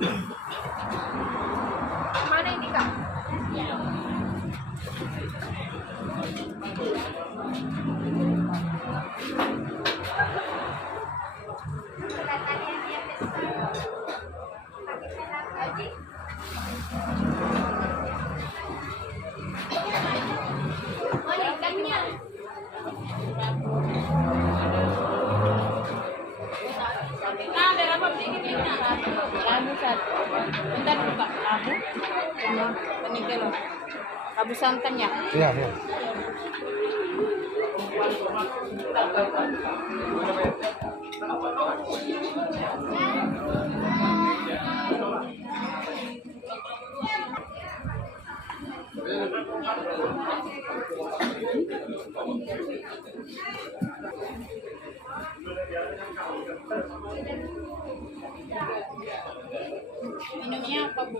Mana ini Kak? Mana ikannya? Nah, berapa biji kita? Labu satu. Bentar dulu Pak. Labu. Ini kilo. Labu santannya. Iya, iya. Minumnya apa Bu?